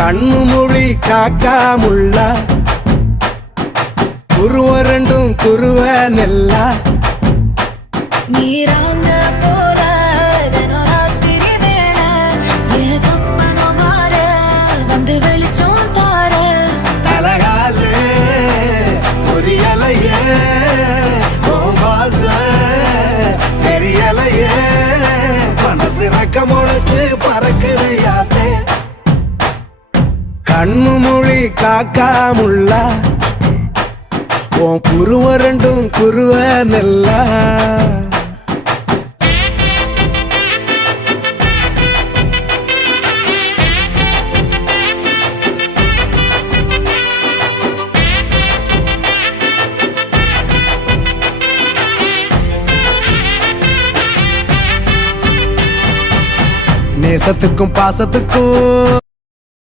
கண்ணு மொழி காக்காமுள்ள குருவ ரெண்டும் குருவ நெல்லா நீராங்க போல தினராத்திரி வேண என் சொப்பனம் மாற வந்து வெளிச்சம் தார தலகாலே பொரியலையே வாச பெரியலையே மனசு ரக்க முளைச்சு பறக்குது யாத்தே கண்ணு மொழி காக்காமுள்ள உன் குருவ ரெண்டும் குருவ நெல்லா நேசத்துக்கும் பாசத்துக்கும்